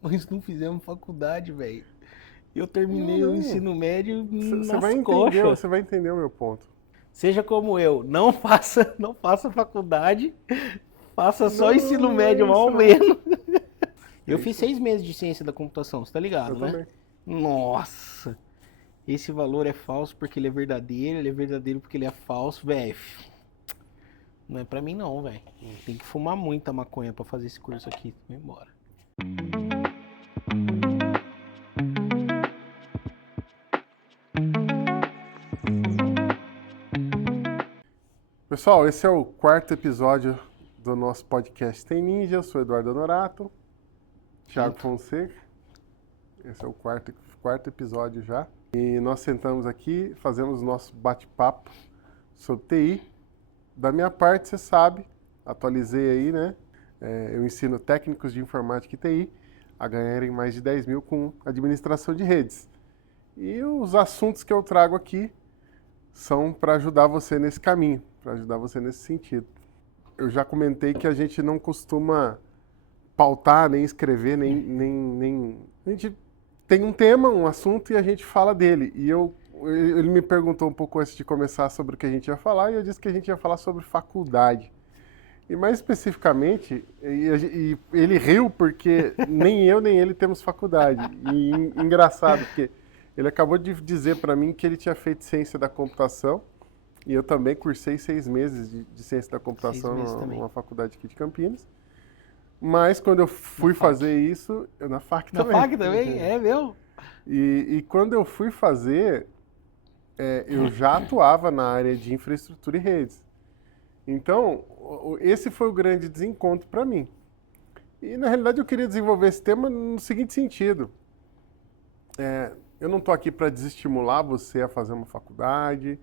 Nós não fizemos faculdade, velho. Eu terminei o Não. ensino médio Você nas coxas. vai entender o meu ponto. Seja como eu, não faça faculdade, faça só Não, ensino não é médio, mal isso ou não. menos. Eu É fiz isso. 6 meses de ciência da computação, você tá Eu ligado, né? também. Nossa, esse valor é falso porque ele é verdadeiro porque ele é falso, velho. Não é pra mim não, velho. Tem que fumar muita maconha pra fazer esse curso aqui. Vai embora. Pessoal, esse é o quarto episódio do nosso podcast Tem Ninja. Eu sou Eduardo Honorato, Thiago Quinto. Fonseca. Esse é o quarto episódio já. E nós sentamos aqui, fazemos nosso bate-papo sobre TI. Da minha parte, você sabe, atualizei aí, né? Eu ensino técnicos de informática e TI a ganharem mais de 10 mil com administração de redes. E os assuntos que eu trago aqui são para ajudar você nesse caminho, para ajudar você nesse sentido. Eu já comentei que a gente não costuma pautar, nem escrever, nem... A gente tem um tema, um assunto e a gente fala dele. Ele me perguntou um pouco antes de começar sobre o que a gente ia falar e eu disse que a gente ia falar sobre faculdade. E mais especificamente, e ele riu porque nem eu nem ele temos faculdade. E engraçado, porque ele acabou de dizer para mim que ele tinha feito ciência da computação e eu também cursei 6 meses de ciência da 6 computação meses também. numa faculdade aqui de Campinas. Mas quando eu fui fazer isso, na FAC Na também. FAC também? É meu? E quando eu fui fazer, eu já atuava na área de infraestrutura e redes. Então, esse foi o grande desencontro para mim. E, na realidade, eu queria desenvolver esse tema no seguinte sentido. Eu não estou aqui para desestimular você a fazer uma faculdade,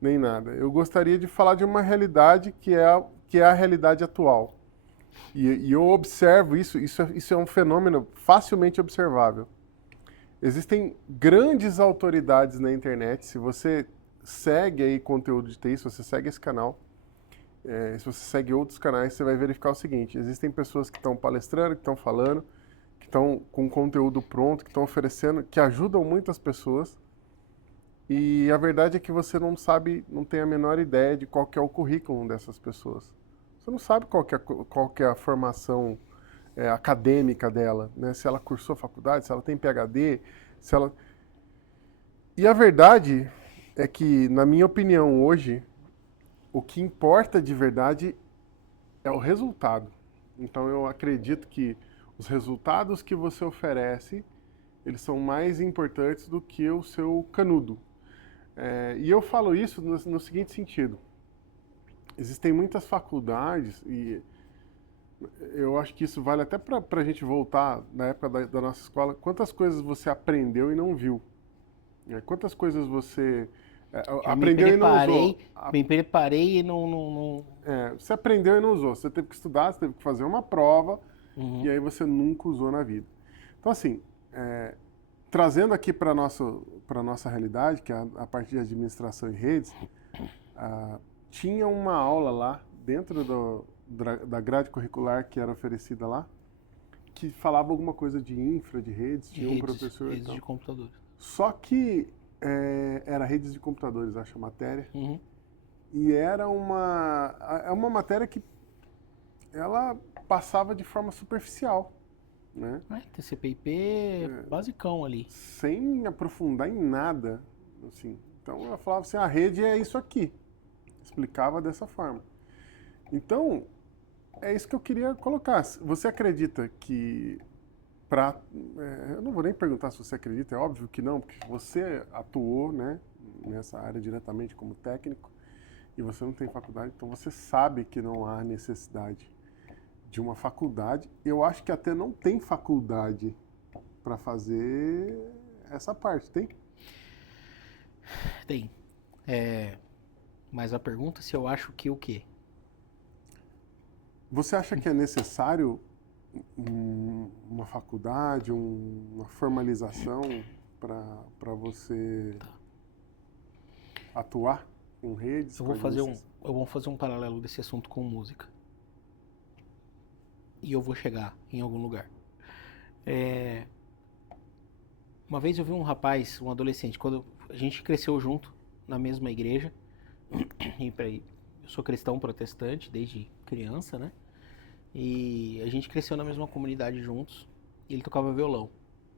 nem nada. Eu gostaria de falar de uma realidade que é a realidade atual. E eu observo isso é um fenômeno facilmente observável. Existem grandes autoridades na internet, se você segue aí conteúdo de TI, se você segue esse canal, se você segue outros canais, você vai verificar o seguinte: existem pessoas que estão palestrando, que estão falando, que estão com conteúdo pronto, que estão oferecendo, que ajudam muitas pessoas. E a verdade é que você não sabe, não tem a menor ideia de qual que é o currículo dessas pessoas. Você não sabe qual que é a formação acadêmica dela, né? Se ela cursou faculdade, se ela tem PhD, se ela... E a verdade é que, na minha opinião, hoje, o que importa de verdade é o resultado. Então eu acredito que os resultados que você oferece, eles são mais importantes do que o seu canudo. E eu falo isso no seguinte sentido. Existem muitas faculdades, e eu acho que isso vale até para a gente voltar na época da nossa escola. Quantas coisas você aprendeu e não viu? Quantas coisas você Eu me aprendeu e não usou? preparei e não. Você aprendeu e não usou. Você teve que estudar, você teve que fazer uma prova, Uhum. e aí você nunca usou na vida. Então, assim, trazendo aqui para a nossa realidade, que é a parte de administração e redes, tinha uma aula lá, dentro da grade curricular que era oferecida lá, que falava alguma coisa de infra, de redes, De tinha um professor e redes tal. de computadores. Só que era redes de computadores, acho a matéria, Uhum. e era uma matéria que ela passava de forma superficial, né? TCP/IP basicão ali. Sem aprofundar em nada, assim. Então ela falava assim, a rede é isso aqui, explicava dessa forma. Então, é isso que eu queria colocar. Você acredita que eu não vou nem perguntar se você acredita, é óbvio que não, porque você atuou, né, nessa área diretamente como técnico e você não tem faculdade, então você sabe que não há necessidade de uma faculdade. Eu acho que até não tem faculdade para fazer essa parte, tem? Tem. Mas a pergunta é se eu acho que o quê? Você acha que é necessário uma faculdade, uma formalização para você atuar com redes? Eu vou fazer um paralelo desse assunto com música. E eu vou chegar em algum lugar. Uma vez eu vi um rapaz, um adolescente, quando a gente cresceu junto na mesma igreja, eu sou cristão protestante desde criança, né? E a gente cresceu na mesma comunidade juntos. E ele tocava violão.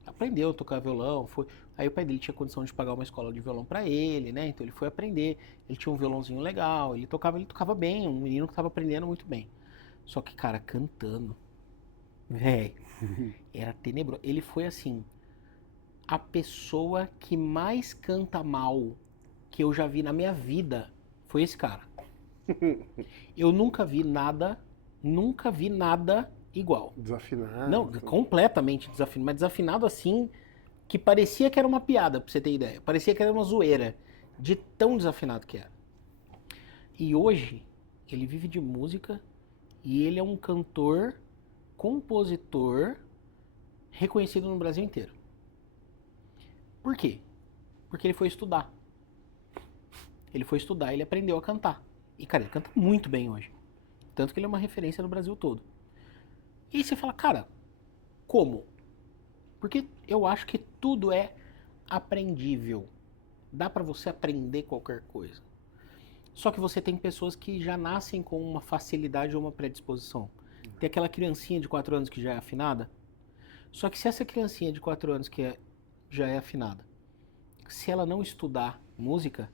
Aprendeu a tocar violão, foi. Aí o pai dele tinha condição de pagar uma escola de violão pra ele, né? Então ele foi aprender. Ele tinha um violãozinho legal, ele tocava bem, um menino que tava aprendendo muito bem. Só que, cara, cantando, véi, era tenebroso. Ele foi assim, a pessoa que mais canta mal que eu já vi na minha vida foi esse cara. Eu nunca vi nada igual. Desafinado. Não, completamente desafinado, mas desafinado assim, que parecia que era uma piada, pra você ter ideia. Parecia que era uma zoeira, de tão desafinado que era. E hoje, ele vive de música e ele é um cantor, compositor, reconhecido no Brasil inteiro. Por quê? Porque ele foi estudar. Ele foi estudar, ele aprendeu a cantar. E, cara, ele canta muito bem hoje. Tanto que ele é uma referência no Brasil todo. E aí você fala, cara, como? Porque eu acho que tudo é aprendível. Dá pra você aprender qualquer coisa. Só que você tem pessoas que já nascem com uma facilidade ou uma predisposição. Tem aquela criancinha de 4 anos que já é afinada. Só que se essa criancinha de 4 anos já é afinada, se ela não estudar música,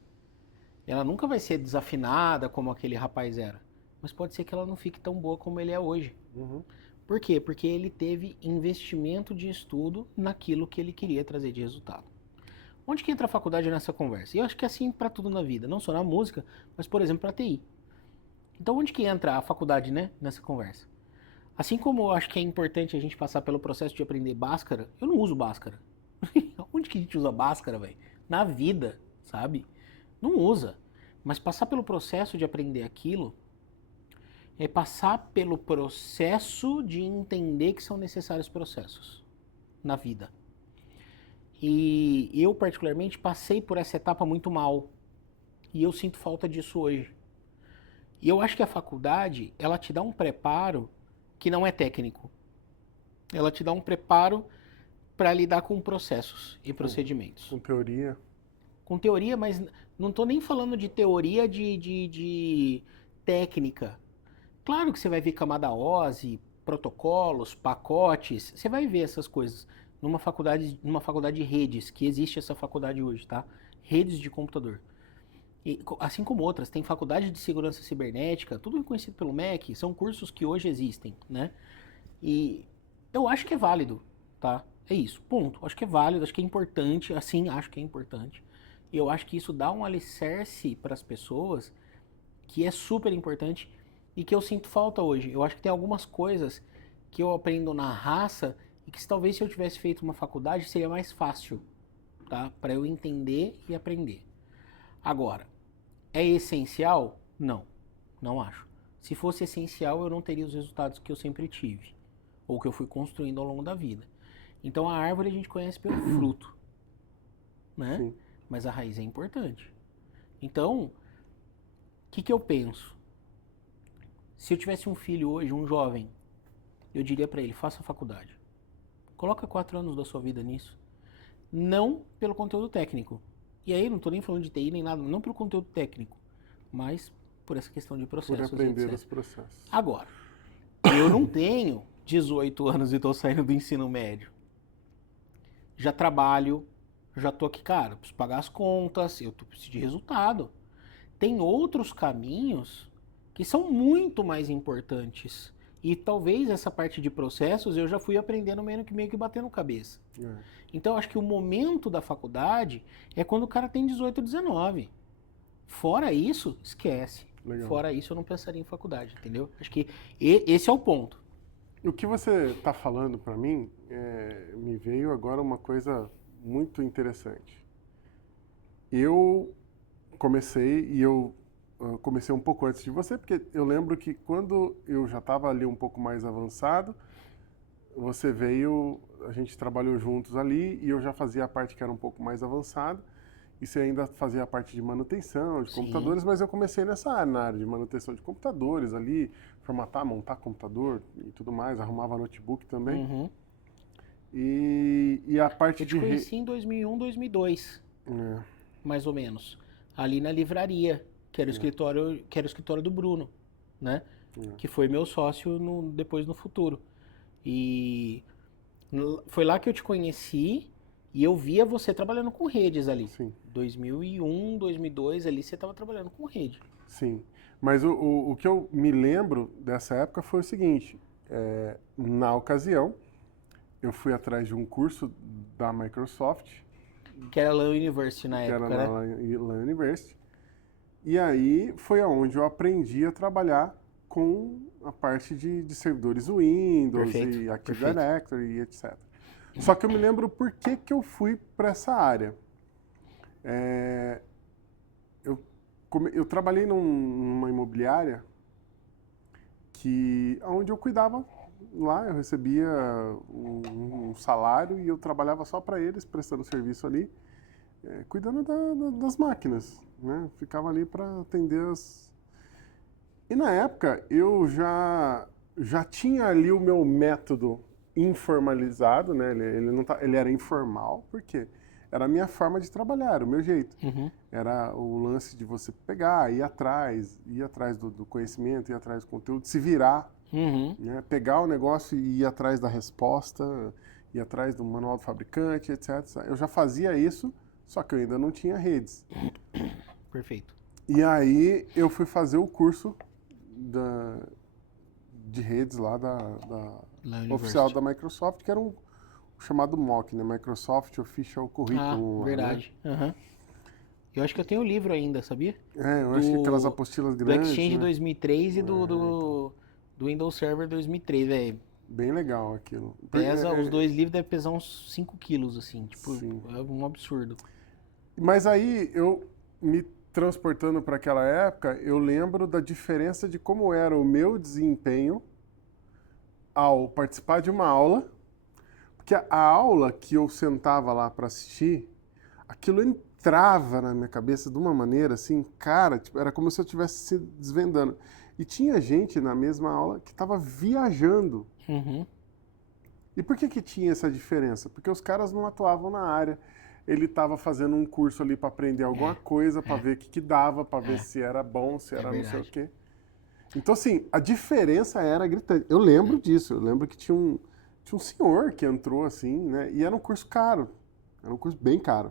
ela nunca vai ser desafinada como aquele rapaz era. Mas pode ser que ela não fique tão boa como ele é hoje. Uhum. Por quê? Porque ele teve investimento de estudo naquilo que ele queria trazer de resultado. Onde que entra a faculdade nessa conversa? E eu acho que é assim para tudo na vida, não só na música, mas por exemplo para TI. Então onde que entra a faculdade, né, nessa conversa? Assim como eu acho que é importante a gente passar pelo processo de aprender Bhaskara, eu não uso Bhaskara. Onde que a gente usa Bhaskara, velho? Na vida, sabe? Não usa. Mas passar pelo processo de aprender aquilo é passar pelo processo de entender que são necessários processos na vida. E eu, particularmente, passei por essa etapa muito mal. E eu sinto falta disso hoje. E eu acho que a faculdade, ela te dá um preparo que não é técnico. Ela te dá um preparo para lidar com processos e procedimentos. Com teoria. Com teoria, mas não estou nem falando de teoria de técnica. Claro que você vai ver camada OSI, protocolos, pacotes, você vai ver essas coisas numa faculdade de redes, que existe essa faculdade hoje, tá? Redes de computador. E, assim como outras, tem faculdade de segurança cibernética, tudo reconhecido pelo MEC, são cursos que hoje existem, né? E eu acho que é válido, tá? É isso, ponto. Acho que é válido, acho que é importante, assim, acho que é importante. E eu acho que isso dá um alicerce para as pessoas que é super importante e que eu sinto falta hoje. Eu acho que tem algumas coisas que eu aprendo na raça e que talvez se eu tivesse feito uma faculdade seria mais fácil, tá? Para eu entender e aprender. Agora, é essencial? Não, não acho. Se fosse essencial, eu não teria os resultados que eu sempre tive, ou que eu fui construindo ao longo da vida. Então a árvore a gente conhece pelo fruto, né? Sim. Mas a raiz é importante. Então, o que eu penso? Se eu tivesse um filho hoje, um jovem, eu diria para ele, faça faculdade. Coloca 4 anos da sua vida nisso. Não pelo conteúdo técnico. E aí, não estou nem falando de TI nem nada, não pelo conteúdo técnico, mas por essa questão de processos. Por aprender etc. os processos. Agora, eu não tenho 18 anos e estou saindo do ensino médio. Já trabalho, já estou aqui, cara, preciso pagar as contas, eu preciso de resultado. Tem outros caminhos que são muito mais importantes. E talvez essa parte de processos eu já fui aprendendo meio que batendo cabeça. É. Então acho que o momento da faculdade é quando o cara tem 18, 19. Fora isso, esquece. Legal. Fora isso, eu não pensaria em faculdade, entendeu? Acho que esse é o ponto. O que você está falando para mim, me veio agora uma coisa muito interessante. Eu comecei um pouco antes de você, porque eu lembro que quando eu já estava ali um pouco mais avançado, você veio, a gente trabalhou juntos ali e eu já fazia a parte que era um pouco mais avançada e você ainda fazia a parte de manutenção de computadores, mas eu comecei nessa área, na área de manutenção de computadores ali, formatar, montar computador e tudo mais, arrumava notebook também. Uhum. E a parte Eu te de... conheci em 2001, 2002, É, mais ou menos. Ali na livraria, que era o escritório do Bruno, né? Que foi meu sócio depois no futuro. E foi lá que eu te conheci e eu via você trabalhando com redes ali. sim, 2001, 2002 ali você estava trabalhando com rede. sim. Mas o que eu me lembro dessa época foi o seguinte, na ocasião, eu fui atrás de um curso da Microsoft, Que era LAN University na que era época, na né? LAN University, e aí foi aonde eu aprendi a trabalhar com a parte de servidores Windows Perfeito, e Active perfeito. Directory e etc. Só que eu me lembro por que que eu fui para essa área. É, eu trabalhei numa imobiliária onde eu cuidava lá, eu recebia um salário e eu trabalhava só para eles, prestando serviço ali, cuidando das máquinas, né? Ficava ali para atender as... E na época eu já tinha ali o meu método informalizado, né? Ele era informal, por quê? Era a minha forma de trabalhar, era o meu jeito. Uhum. Era o lance de você pegar, ir atrás do conhecimento, ir atrás do conteúdo, se virar, Uhum. né? Pegar o negócio e ir atrás da resposta, ir atrás do manual do fabricante, etc. Eu já fazia isso, só que eu ainda não tinha redes. Perfeito. E aí eu fui fazer o curso de redes lá LAN oficial University. da Microsoft, que era um chamado MOC, né? Microsoft Official Curriculum. Verdade. Né? Uhum. Eu acho que eu tenho o livro ainda, sabia? Eu acho que aquelas apostilas Do grandes, Exchange né? 2003 e do Windows Server 2003, velho. Bem legal aquilo. Pesa, os dois livros devem pesar uns 5 quilos, assim. Tipo, Sim. é um absurdo. Mas aí, eu me transportando para aquela época, eu lembro da diferença de como era o meu desempenho ao participar de uma aula, porque a aula que eu sentava lá para assistir, aquilo entrava na minha cabeça de uma maneira assim, cara, tipo, era como se eu estivesse se desvendando. E tinha gente na mesma aula que estava viajando. Uhum. E por que tinha essa diferença? Porque os caras não atuavam na área. Ele estava fazendo um curso ali para aprender alguma coisa, para ver o que dava, para ver se era bom, se era não sei o quê. Então, assim, a diferença era gritante. Eu lembro disso. Eu lembro que tinha um senhor que entrou assim, né? E era um curso caro. Era um curso bem caro.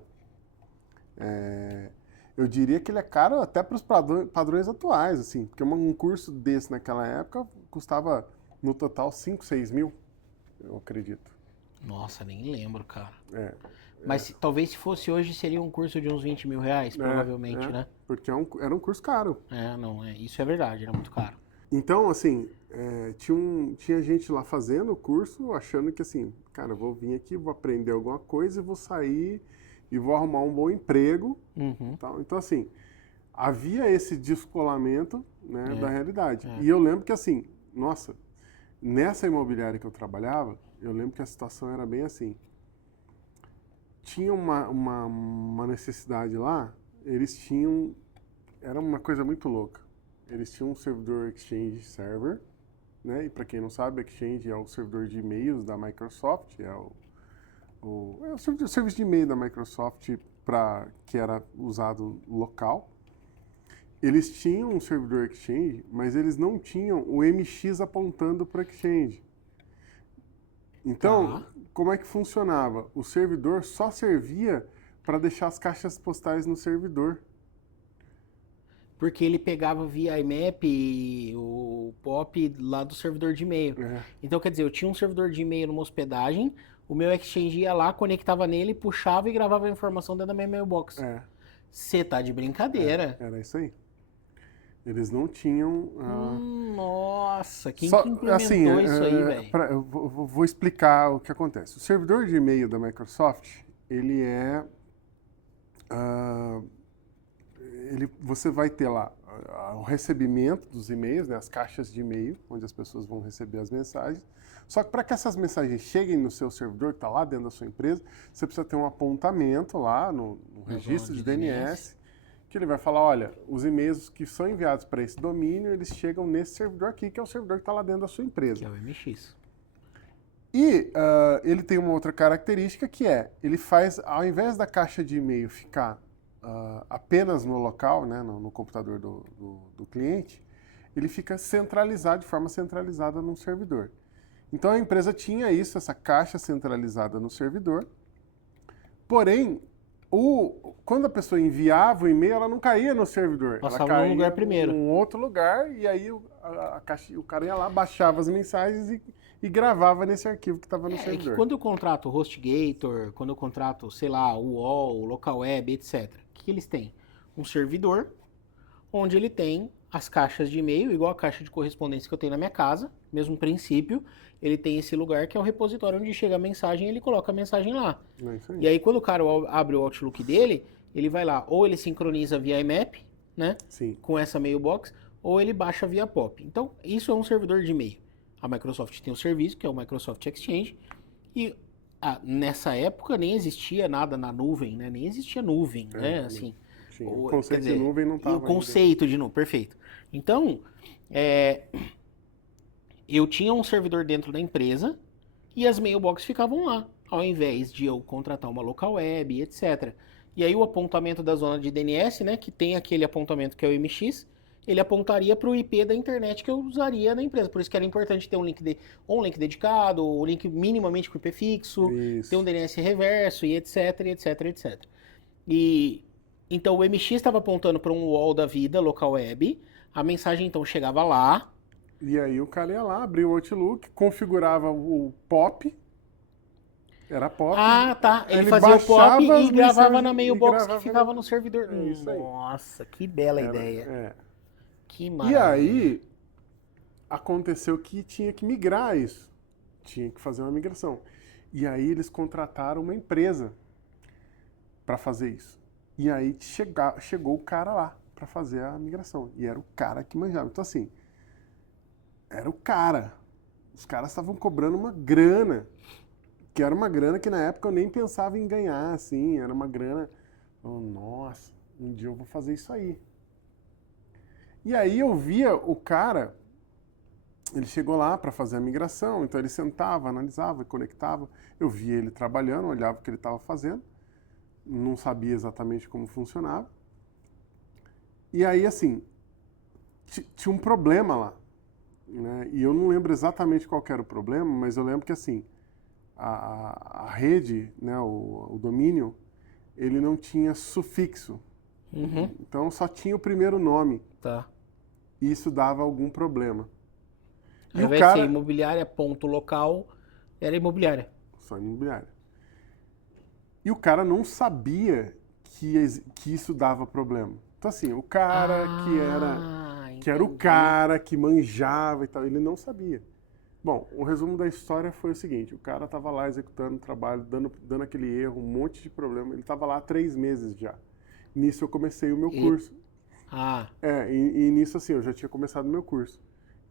Eu diria que ele é caro até para os padrões atuais, assim. Porque um curso desse naquela época custava, no total, 5, 6 mil, eu acredito. Nossa, nem lembro, cara. É. Mas talvez se fosse hoje seria um curso de uns 20 mil reais, provavelmente, né? Porque era um curso caro. Isso é verdade, era muito caro. Então, assim, tinha gente lá fazendo o curso, achando que assim, cara, eu vou vir aqui, vou aprender alguma coisa e vou sair e vou arrumar um bom emprego. Uhum. Tal. Então, assim, havia esse descolamento, né, da realidade. E eu lembro que, assim, nossa, nessa imobiliária que eu trabalhava, eu lembro que a situação era bem assim. Tinha uma necessidade lá, era uma coisa muito louca. Eles tinham um servidor Exchange Server, né? E para quem não sabe, Exchange é o servidor de e-mails da Microsoft, é o serviço de e-mail da Microsoft que era usado local. Eles tinham um servidor Exchange, mas eles não tinham o MX apontando para Exchange. Então, como é que funcionava? O servidor só servia para deixar as caixas postais no servidor. Porque ele pegava via IMAP o POP lá do servidor de e-mail. Então, quer dizer, eu tinha um servidor de e-mail numa hospedagem, o meu Exchange ia lá, conectava nele, puxava e gravava a informação dentro da minha mailbox. Você tá de brincadeira. Era isso aí. Eles não tinham... Nossa, quem que implementou isso aí, velho? Eu vou explicar o que acontece. O servidor de e-mail da Microsoft, ele é... você vai ter lá o recebimento dos e-mails, né, as caixas de e-mail, onde as pessoas vão receber as mensagens. Só que para que essas mensagens cheguem no seu servidor, que está lá dentro da sua empresa, você precisa ter um apontamento lá no registro de DNS, que ele vai falar, olha, os e-mails que são enviados para esse domínio, eles chegam nesse servidor aqui, que é o servidor que está lá dentro da sua empresa. Que é o MX. E ele tem uma outra característica que ele faz, ao invés da caixa de e-mail ficar apenas no local, né, no computador do cliente, ele fica centralizado, de forma centralizada num servidor. Então a empresa tinha isso, essa caixa centralizada no servidor, porém, quando a pessoa enviava o e-mail, ela não caía no servidor. Passava ela caía num lugar primeiro. num outro lugar, e aí o cara ia lá, baixava as mensagens e gravava nesse arquivo que estava no É servidor. que quando eu contrato o HostGator, quando eu contrato, sei lá, o UOL, o Local Web, etc., o que eles têm? Um servidor onde ele tem as caixas de e-mail, igual a caixa de correspondência que eu tenho na minha casa, mesmo princípio, ele tem esse lugar que é o repositório onde chega a mensagem e ele coloca a mensagem lá. É isso aí. E aí quando o cara abre o Outlook dele, ele vai lá, ou ele sincroniza via IMAP, né, Sim. com essa mailbox, ou ele baixa via POP. Então, isso é um servidor de e-mail. A Microsoft tem um serviço, que é o Microsoft Exchange, e nessa época nem existia nada na nuvem, né? Nem existia nuvem, né? Assim, Sim, o conceito de nuvem não estava. o conceito de nuvem, perfeito. Então, eu tinha um servidor dentro da empresa e as mailboxes ficavam lá, ao invés de eu contratar uma local web, etc. E aí o apontamento da zona de DNS, né, que tem aquele apontamento que é o MX, ele apontaria para o IP da internet que eu usaria na empresa. Por isso que era importante ter um link dedicado, um link minimamente com IP fixo, ter um DNS reverso e etc, etc, etc. E então o MX estava apontando para um wall da vida, local web, a mensagem então chegava lá. E aí o cara ia lá, abria o Outlook, configurava o POP, era POP. Ah, tá. Ele fazia o POP e gravava na mailbox que ficava no servidor. Isso aí. Nossa, que bela ideia. É. Que maravilha. E aí aconteceu que tinha que migrar isso. Tinha que fazer uma migração. E aí eles contrataram uma empresa para fazer isso. E aí chegou o cara lá para fazer a migração. E era o cara que manjava. Então assim, era o cara. Os caras estavam cobrando uma grana. Que era uma grana que na época eu nem pensava em ganhar, assim. Era uma grana... nossa, um dia eu vou fazer isso aí. E aí eu via o cara... Ele chegou lá para fazer a migração, então ele sentava, analisava, conectava. Eu via ele trabalhando, olhava o que ele estava fazendo. Não sabia exatamente como funcionava. E aí, assim, tinha um problema lá. Né? E eu não lembro exatamente qual era o problema, mas eu lembro que assim, a rede, né, o domínio, ele não tinha sufixo. Uhum. Então só tinha o primeiro nome. Tá. E isso dava algum problema. Ao invés de ser imobiliária, ponto local, era imobiliária. Só imobiliária. E o cara não sabia que isso dava problema. Então assim, o cara que era o cara que manjava e tal, ele não sabia. Bom, o resumo da história foi o seguinte, o cara estava lá executando o trabalho, dando aquele erro, um monte de problema, ele estava lá há 3 meses já. Nisso eu comecei o meu curso. E nisso assim, eu já tinha começado o meu curso.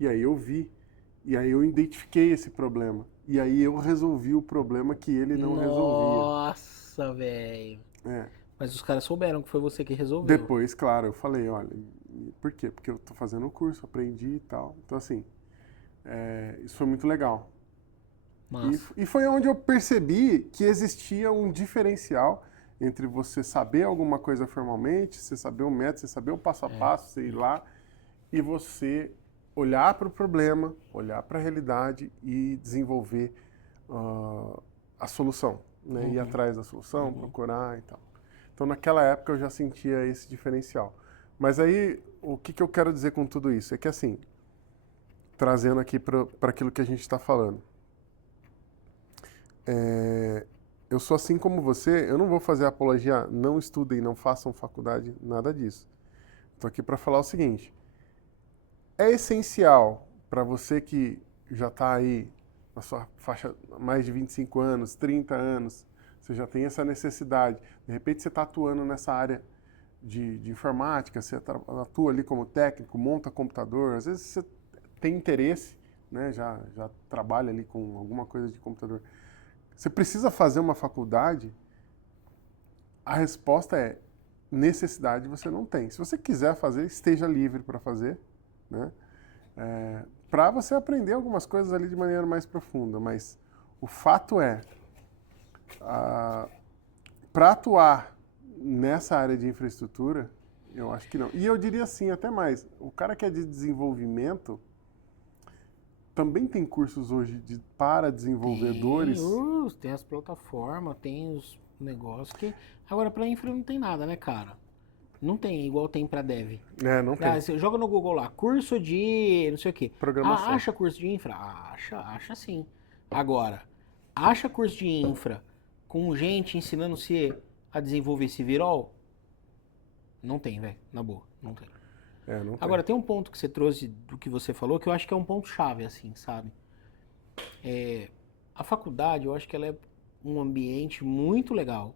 E aí eu vi, e aí eu identifiquei esse problema. E aí eu resolvi o problema que ele não resolvia. Nossa, velho. Mas os caras souberam que foi você que resolveu. Depois, claro, eu falei, olha, por quê? Porque eu tô fazendo o curso, aprendi e tal. Então, assim, isso foi muito legal. E foi onde eu percebi que existia um diferencial entre você saber alguma coisa formalmente, você saber o método, você saber o passo a passo, você ir lá, e você olhar para o problema, olhar para a realidade e desenvolver a solução, né? Ir atrás da solução, procurar e tal. Então, naquela época, eu já sentia esse diferencial. Mas aí, o que eu quero dizer com tudo isso? É que, assim, trazendo aqui para aquilo que a gente está falando. Eu sou assim como você, eu não vou fazer apologia, não estudem, não façam faculdade, nada disso. Estou aqui para falar o seguinte. É essencial para você que já está aí na sua faixa mais de 25 anos, 30 anos, você já tem essa necessidade. De repente você está atuando nessa área de informática, você atua ali como técnico, monta computador, às vezes você tem interesse, né, já trabalha ali com alguma coisa de computador. Você precisa fazer uma faculdade? A resposta é necessidade você não tem. Se você quiser fazer, esteja livre para fazer, né? Para você aprender algumas coisas ali de maneira mais profunda, mas O fato é, para atuar nessa área de infraestrutura, eu acho que não. E eu diria assim, até mais, o cara que é de desenvolvimento, também tem cursos hoje para desenvolvedores. Tem as plataformas, tem os negócios que... Agora, pra infra não tem nada, né, cara? Não tem, igual tem pra dev. Não tem. Você joga no Google lá, curso de não sei o quê. Programação. Acha curso de infra? Acha sim. Agora, acha curso de infra com gente ensinando você a desenvolver esse virol? Não tem, velho. Na boa, não tem. Não tem. Agora, tem um ponto que você trouxe do que você falou que eu acho que é um ponto chave, assim, sabe? A faculdade, eu acho que ela é um ambiente muito legal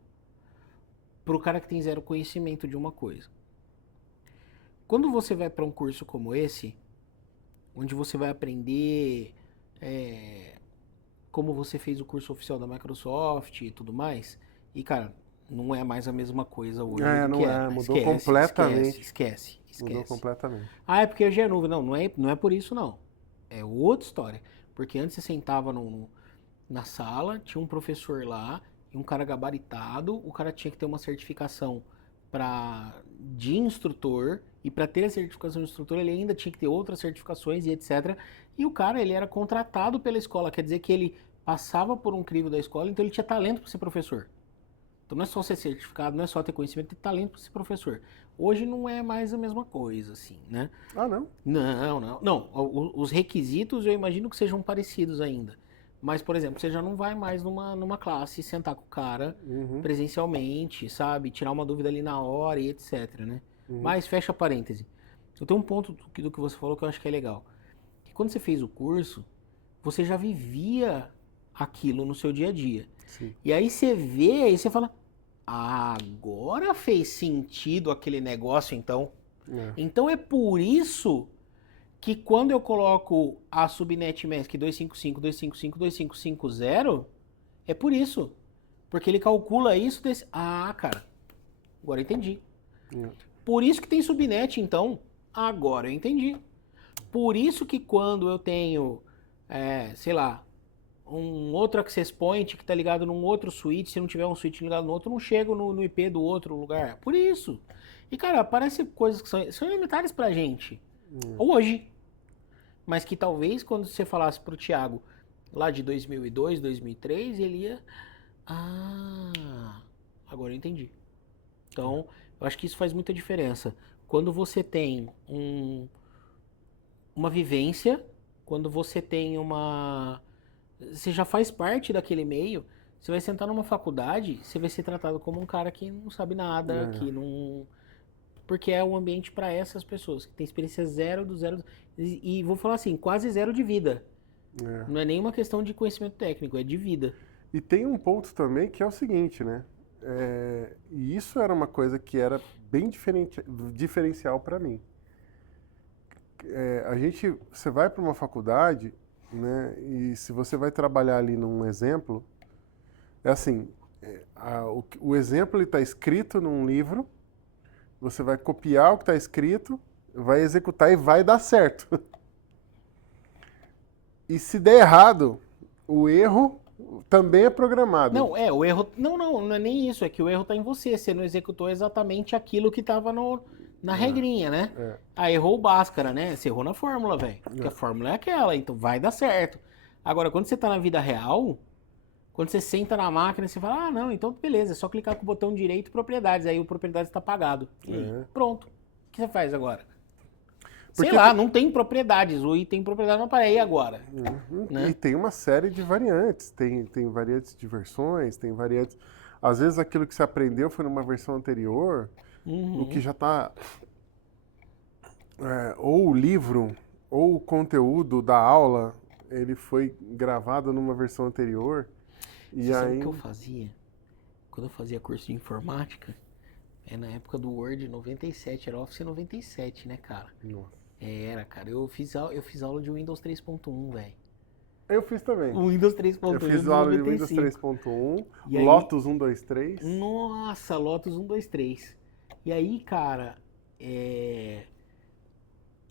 pro cara que tem zero conhecimento de uma coisa. Quando você vai para um curso como esse, onde você vai aprender como você fez o curso oficial da Microsoft e tudo mais, e cara, não é mais a mesma coisa hoje do não que é, era. mudou completamente. Esquece. Mudou completamente. É porque hoje é nuvem. Não é por isso não. É outra história. Porque antes você sentava na sala, tinha um professor lá, e um cara gabaritado, o cara tinha que ter uma certificação de instrutor, e para ter a certificação de instrutor ele ainda tinha que ter outras certificações e etc. E o cara, ele era contratado pela escola, quer dizer que ele passava por um crivo da escola, então ele tinha talento para ser professor. Então não é só ser certificado, não é só ter conhecimento, ter talento para ser professor. Hoje não é mais a mesma coisa, assim, né? Não? Não, os requisitos eu imagino que sejam parecidos ainda. Mas, por exemplo, você já não vai mais numa classe sentar com o cara presencialmente, sabe? Tirar uma dúvida ali na hora e etc, né? Mas, fecha parêntese. Eu tenho um ponto do que você falou que eu acho que é legal. Que quando você fez o curso, você já vivia aquilo no seu dia a dia. Sim. E aí você vê, aí você fala, agora fez sentido aquele negócio, então. Então é por isso que quando eu coloco a subnet mask 255.255.255.0, é por isso. Porque ele calcula isso desse... cara, agora eu entendi. Por isso que tem subnet, então. Agora eu entendi. Por isso que quando eu tenho, sei lá, um outro access point que tá ligado num outro switch, se não tiver um switch ligado no outro, eu não chego no IP do outro lugar. Por isso. E, cara, parece coisas que são elementares pra gente. Hoje. Mas que talvez quando você falasse pro Thiago lá de 2002, 2003, ele ia... agora eu entendi. Então, eu acho que isso faz muita diferença. Quando você tem uma vivência, quando você tem você já faz parte daquele meio, você vai sentar numa faculdade, você vai ser tratado como um cara que não sabe nada, que não... Porque é um ambiente para essas pessoas, que tem experiência zero do zero. E vou falar assim, quase zero de vida. Não é nenhuma questão de conhecimento técnico, é de vida. E tem um ponto também que é o seguinte, né? E isso era uma coisa que era bem diferencial para mim. Você vai para uma faculdade, né? E se você vai trabalhar ali num exemplo, é assim, o exemplo está escrito num livro, você vai copiar o que está escrito, vai executar e vai dar certo. E se der errado, o erro também é programado. Não, o erro... Não é nem isso, é que o erro está em você. Você não executou exatamente aquilo que estava na regrinha, né? Errou o Bhaskara, né? Você errou na fórmula, velho. Porque a fórmula é aquela, então vai dar certo. Agora, quando você está na vida real, quando você senta na máquina, você fala, não, então beleza, é só clicar com o botão direito propriedades, aí o propriedades está apagado. E aí, pronto. O que você faz agora? Sei lá, não tem propriedades, o item propriedade não aparece, e agora? Né? E tem uma série de variantes, tem variantes de versões, tem variantes... Às vezes aquilo que você aprendeu foi numa versão anterior, o que já está... ou o livro, ou o conteúdo da aula, ele foi gravado numa versão anterior. E você aí... sabe o que eu fazia? Quando eu fazia curso de informática, na época do Word 97, era Office 97, né, cara? Nossa. Cara, eu fiz aula de Windows 3.1, velho. Eu fiz também. O Windows 3.1. Eu fiz aula de Windows 3.1, Lotus 123. Nossa, Lotus 123. E aí, cara,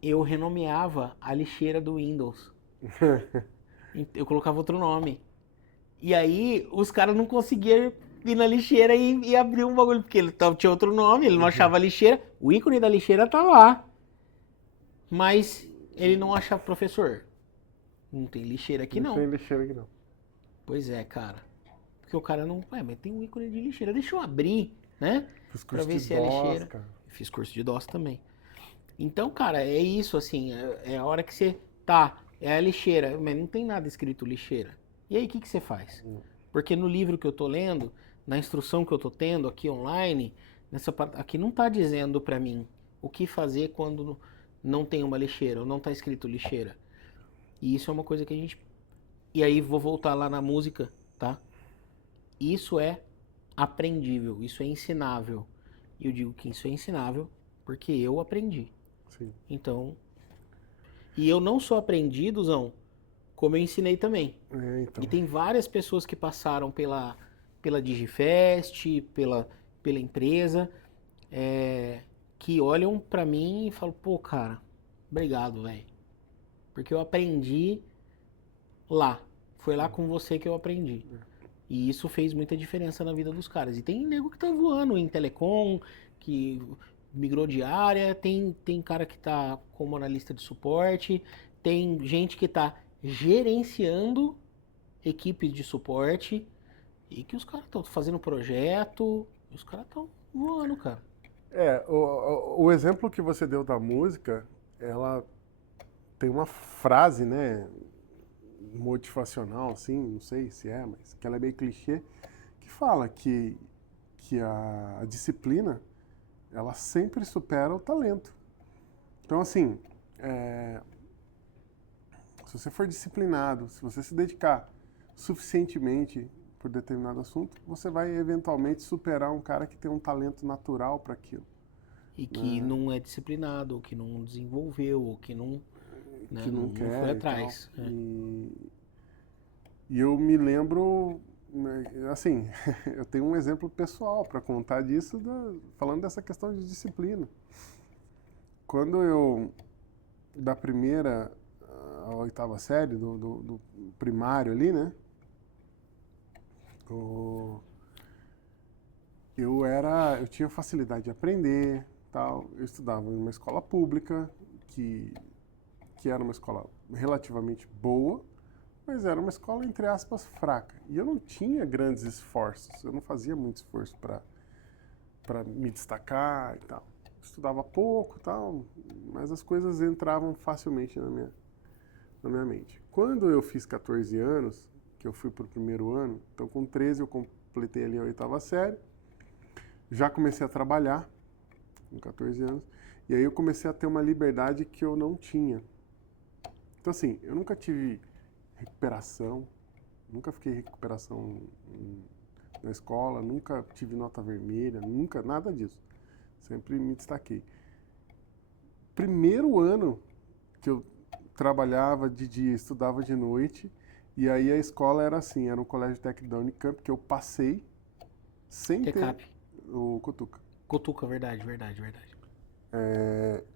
eu renomeava a lixeira do Windows. Eu colocava outro nome. E aí os caras não conseguiam ir na lixeira e abrir um bagulho, porque ele tinha outro nome, ele não achava a lixeira. O ícone da lixeira tá lá. Mas ele não achava professor. Não tem lixeira aqui Não não. tem lixeira aqui não. Pois é, cara. Porque o cara não. Mas tem um ícone de lixeira. Deixa eu abrir, né? Fiz Pra curso ver de se é DOS, lixeira. cara. Fiz curso de DOS também. Então, cara, é isso, assim. É a hora que você. Tá, é a lixeira. Mas não tem nada escrito lixeira. E aí, o que você faz? Porque no livro que eu tô lendo, na instrução que eu tô tendo aqui online, aqui não tá dizendo pra mim o que fazer quando não tem uma lixeira, ou não tá escrito lixeira. E isso é uma coisa que a gente. E aí, vou voltar lá na música, tá? Isso é aprendível, isso é ensinável. E eu digo que isso é ensinável porque eu aprendi. Sim. Então. E eu não só aprendi, Duzão, como eu ensinei também. Então. E tem várias pessoas que passaram pela Digifest, pela empresa, que olham pra mim e falam, pô, cara, obrigado, velho. Porque eu aprendi lá. Foi lá com você que eu aprendi. E isso fez muita diferença na vida dos caras. E tem nego que tá voando em telecom, que migrou de área, tem cara que tá como analista de suporte, tem gente que tá gerenciando equipes de suporte e que os caras estão fazendo projeto, e os caras estão voando, cara. O exemplo que você deu da música, ela tem uma frase, né, motivacional, assim, não sei se é, mas que ela é meio clichê, que fala que a disciplina, ela sempre supera o talento. Então, assim, se você for disciplinado, se você se dedicar suficientemente por determinado assunto, você vai eventualmente superar um cara que tem um talento natural para aquilo. E que não é disciplinado, ou que não desenvolveu, ou que não, né, Que não não quer foi e atrás. tal. E eu me lembro, assim, eu tenho um exemplo pessoal para contar disso, falando dessa questão de disciplina. Quando eu, da primeira à oitava série, do primário ali, né? Eu tinha facilidade de aprender, tal. Eu estudava em uma escola pública, que era uma escola relativamente boa, mas era uma escola, entre aspas, fraca. E eu não tinha grandes esforços, eu não fazia muito esforço para me destacar e tal. Estudava pouco e tal, mas as coisas entravam facilmente na minha mente. Quando eu fiz 14 anos, que eu fui para o primeiro ano, então com 13 eu completei ali a oitava série, já comecei a trabalhar, com 14 anos, e aí eu comecei a ter uma liberdade que eu não tinha. Então assim, eu nunca tive recuperação, nunca fiquei em recuperação na escola, nunca tive nota vermelha, nunca, nada disso. Sempre me destaquei. Primeiro ano que eu trabalhava de dia, estudava de noite, e aí a escola era assim, era um colégio técnico da Unicamp, que eu passei sem ter... O Cutuca. Cutuca, verdade.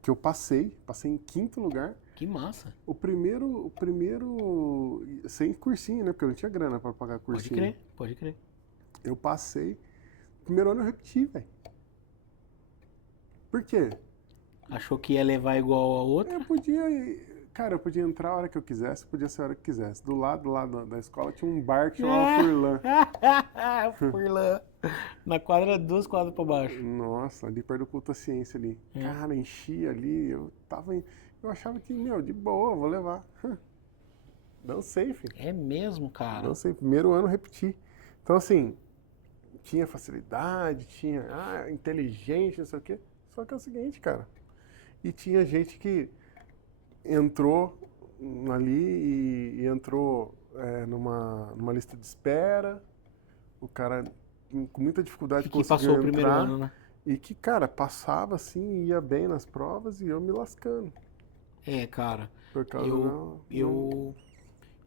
Que eu passei em quinto lugar. Que massa. O primeiro, sem cursinho, né? Porque eu não tinha grana para pagar cursinho. Pode crer. Eu passei. Primeiro ano eu repeti, velho. Por quê? Achou que ia levar igual a outra? Eu podia entrar a hora que eu quisesse, podia ser a hora que quisesse. Do lado lá da escola tinha um bar que chamava Furlan. Furlan. Na quadra, 2 quadras pra baixo. Nossa, ali perto do culto à ciência ali. Cara, enchia ali, eu achava que, de boa, vou levar. Não sei, filho. É mesmo, cara? Não sei, primeiro ano repeti. Então, assim, tinha facilidade, tinha inteligente, não sei o quê. Só que é o seguinte, cara. E tinha gente que entrou ali e entrou numa lista de espera. O cara com muita dificuldade conseguiu passou entrar. O primeiro ano, né? E que, cara, passava assim, ia bem nas provas e eu me lascando. Cara. Por causa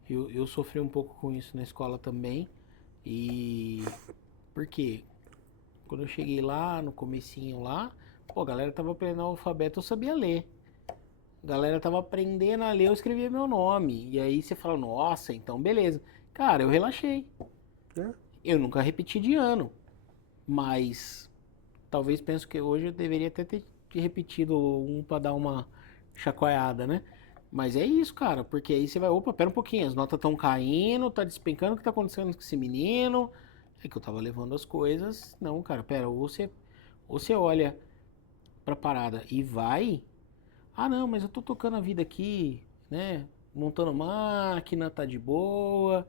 Eu sofri um pouco com isso na escola também. E... Por quê? Quando eu cheguei lá, no comecinho lá, a galera tava aprendendo alfabeto, eu sabia ler. A galera tava aprendendo a ler, eu escrevia meu nome. E aí você fala, nossa, então beleza. Cara, eu relaxei. É. Eu nunca repeti de ano, mas talvez penso que hoje eu deveria até ter repetido um pra dar uma chacoalhada, né? Mas é isso, cara, porque aí você vai, opa, pera um pouquinho, as notas estão caindo, tá despencando, o que tá acontecendo com esse menino? É que eu tava levando as coisas. Não, cara, pera, ou você olha pra parada e vai. Ah, não, mas eu tô tocando a vida aqui, né? Montando máquina, tá de boa.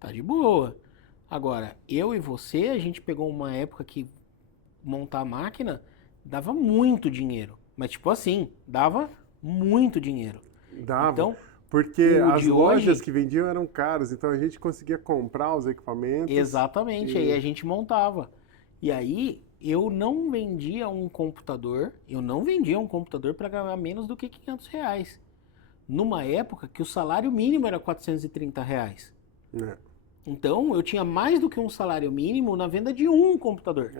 Tá de boa. Agora, eu e você, a gente pegou uma época que montar máquina dava muito dinheiro. Mas tipo assim, dava muito dinheiro. Dava. Então, Porque o as de lojas hoje, que vendiam eram caras, então a gente conseguia comprar os equipamentos exatamente, aí e. a gente montava. E aí, eu não vendia um computador para ganhar menos do que R$ 500. Numa época que o salário mínimo era R$ 430. É, Então, eu tinha mais do que um salário mínimo na venda de um computador.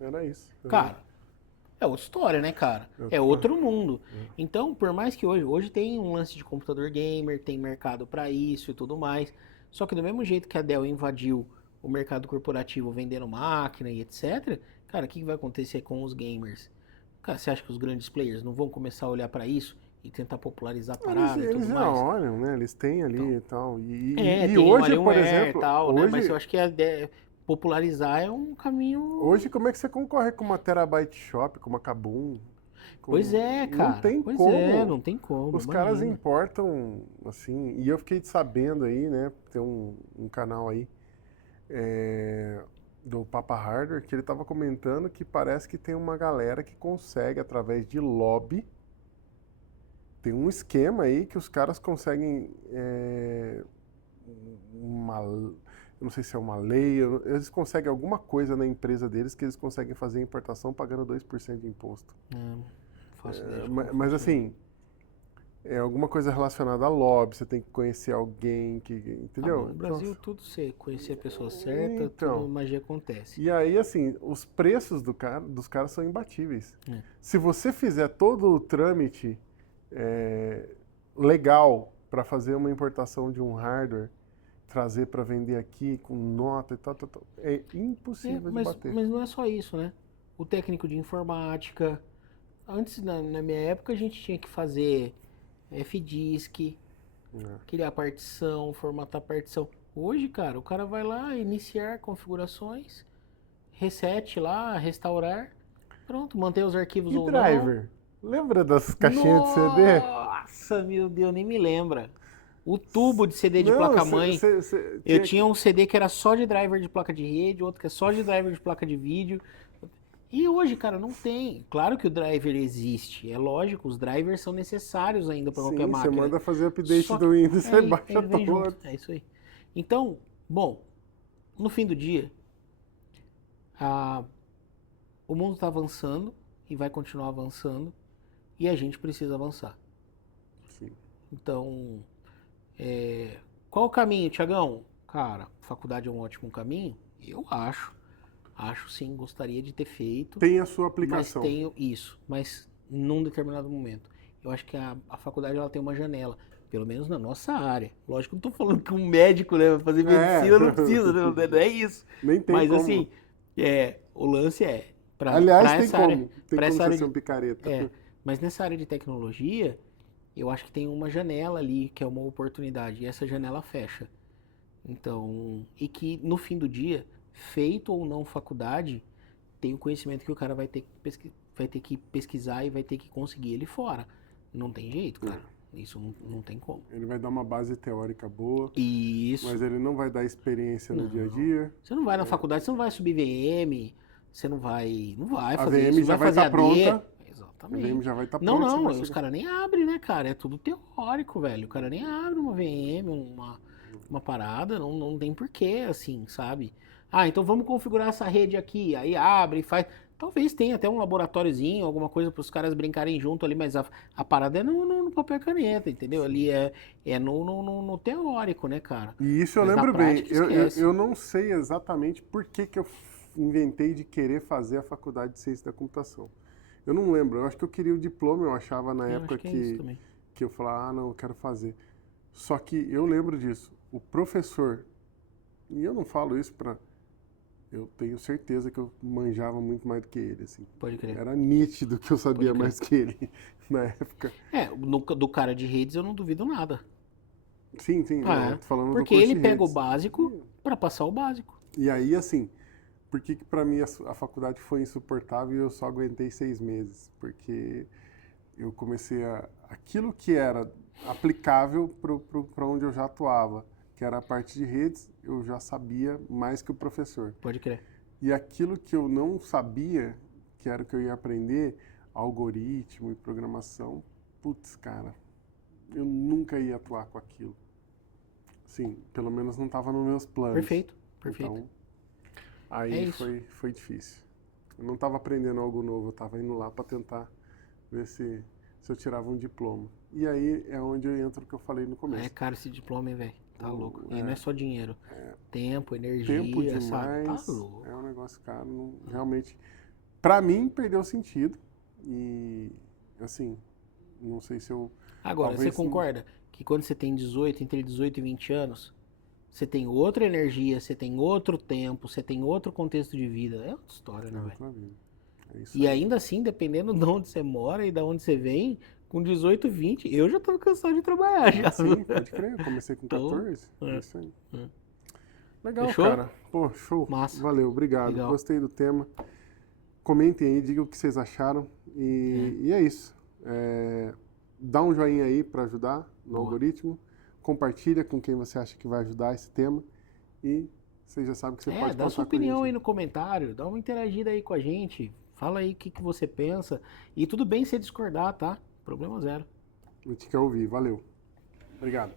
era isso. Cara, é outra história, né, cara? É Opa. outro mundo. Então, por mais que hoje tem um lance de computador gamer, tem mercado pra isso e tudo mais. Só que do mesmo jeito que a Dell invadiu o mercado corporativo vendendo máquina e etc, cara, o que vai acontecer com os gamers? Cara, você acha que os grandes players não vão começar a olhar pra isso e tentar popularizar a Eles, parada e eles tudo já mais? olham, né? Eles têm Então, ali e tal. E tem o hoje, por Alienware e exemplo, tal, né? Mas eu hoje, acho que popularizar é um caminho. hoje como é que você concorre com uma Terabyte Shop, com uma Kabum? Pois é, Não cara. tem Pois é, como. não tem como, Os caras imagina. importam, assim, e eu fiquei sabendo aí, né? Tem um canal aí do Papa Hardware que ele tava comentando que parece que tem uma galera que consegue, através de lobby, tem um esquema aí que os caras conseguem eu não sei se é uma lei, eles conseguem alguma coisa na empresa deles que eles conseguem fazer a importação pagando 2% de imposto. Não faço ideia de como Mas funciona. assim, é alguma coisa relacionada a lobby, você tem que conhecer alguém que, Ah, bom, entendeu? no Então, Brasil tudo você conhecer a pessoa certa, tudo então, magia acontece. e aí assim, os preços dos caras são imbatíveis. É. Se você fizer todo o trâmite é, legal para fazer uma importação de um hardware, trazer para vender aqui com nota e tal, tal, tal, é É, impossível de mas, bater. mas não é só isso, né? O técnico de informática. Antes, na minha época, a gente tinha que fazer F-Disk, Né? criar partição, formatar partição. Hoje, cara, o cara vai lá, iniciar configurações, reset lá, restaurar, pronto, manter os arquivos E ou não. driver? Lembra das caixinhas de CD? Nossa, meu Deus, nem me lembra. O tubo de CD de Não, placa-mãe. você Eu tinha tinha que. um CD que era só de driver de placa de rede, outro que é só de driver de placa de vídeo. E hoje, cara, não tem. Claro que o driver existe. É lógico, os drivers são necessários ainda para qualquer Sim, você máquina. manda fazer update Só que do Windows, você baixa ele vem junto. todos. É isso aí. Então, bom, no fim do dia, a, o mundo está avançando e vai continuar avançando e a gente precisa avançar. Sim. Então, qual o caminho, Tiagão? Cara, faculdade é um ótimo caminho? Eu acho. Acho sim, gostaria de ter feito, Tem a sua mas aplicação. tenho isso. Mas num determinado momento. Eu acho que a faculdade ela tem uma janela, pelo menos na nossa área. Lógico que eu não estou falando que um médico, né, vai fazer É, medicina não precisa, né, não é isso. nem tem Mas como. assim, o lance é, Aliás, para essa área, tem para como essa você área ser de, um picareta. mas nessa área de tecnologia, eu acho que tem uma janela ali que é uma oportunidade e essa janela fecha. Então, e que no fim do dia, feito ou não faculdade, tem o conhecimento que o cara vai ter que pesquisar e vai ter que conseguir ele fora. Não tem jeito, cara. Isso não tem como. Ele vai dar uma base teórica boa, Isso. mas ele não vai dar experiência no dia a Não. dia. Você não vai na faculdade, você não vai subir VM, você não vai A fazer VM isso, não já vai vai fazer estar AD. pronta. A VM Exatamente. já vai estar Não, pronta, você não, vai os chegar. caras nem abrem, né, cara? É tudo teórico, velho. O cara nem abre uma VM, uma parada, não tem porquê, assim, sabe? Ah, então vamos configurar essa rede aqui, aí abre e faz. Talvez tenha até um laboratóriozinho, alguma coisa para os caras brincarem junto ali, mas a parada é no papel e caneta, entendeu? Ali é no teórico, né, cara? E isso eu Mas na lembro bem. prática, esquece. Eu não sei exatamente por que eu inventei de querer fazer a faculdade de ciência da computação. Eu não lembro. Eu acho que eu queria o diploma, eu achava na Eu acho época que é isso também. que eu falava, ah, não, eu quero fazer. Só que eu lembro disso. O professor E eu não falo isso pra... Eu tenho certeza que eu manjava muito mais do que ele, assim. Pode crer. Era nítido que eu sabia Pode crer. mais que ele na época. Do cara de redes eu não duvido nada. Sim, não, eu tô falando do Porque curso ele de pega o redes. básico pra passar o básico. E aí, assim, por que que pra mim a faculdade foi insuportável e eu só aguentei 6 meses? Porque eu comecei a... Aquilo que era aplicável para onde eu já atuava, que era a parte de redes, eu já sabia mais que o professor. Pode crer. E aquilo que eu não sabia, que era o que eu ia aprender, algoritmo e programação, putz, cara, eu nunca ia atuar com aquilo. Sim, pelo menos não estava nos meus planos. Perfeito, perfeito. Então, aí isso. foi difícil. Eu não estava aprendendo algo novo, eu estava indo lá para tentar ver se eu tirava um diploma. E aí é onde eu entro o que eu falei no começo. É caro esse diploma, hein, velho? Tá louco. E É. não é só dinheiro. Tempo, energia, Tempo sabe? demais, Tá louco. é um negócio caro, realmente, pra mim, perdeu sentido. E, assim, não sei se eu... Agora, talvez você concorda que quando você tem 18, entre 18 e 20 anos, você tem outra energia, você tem outro tempo, você tem outro contexto de vida. É outra história, né, É velho? outra vida. É isso E aí. ainda assim, dependendo de onde você mora e de onde você vem, com 18, 20, eu já tava cansado de trabalhar já. Sim, pode crer, eu comecei com Então, 14, é isso aí. é. Legal, Fechou? cara. Pô, show. Massa. Valeu, obrigado. Legal. Gostei do tema. Comentem aí, digam o que vocês acharam. E é isso. Dá um joinha aí para ajudar no Boa. algoritmo. Compartilha com quem você acha que vai ajudar esse tema. E você já sabe que você pode dá contar sua com a gente. opinião aí no comentário, dá uma interagida aí com a gente, fala aí o que você pensa. E tudo bem se discordar, tá? Problema zero. A gente quer ouvir. Valeu. Obrigado.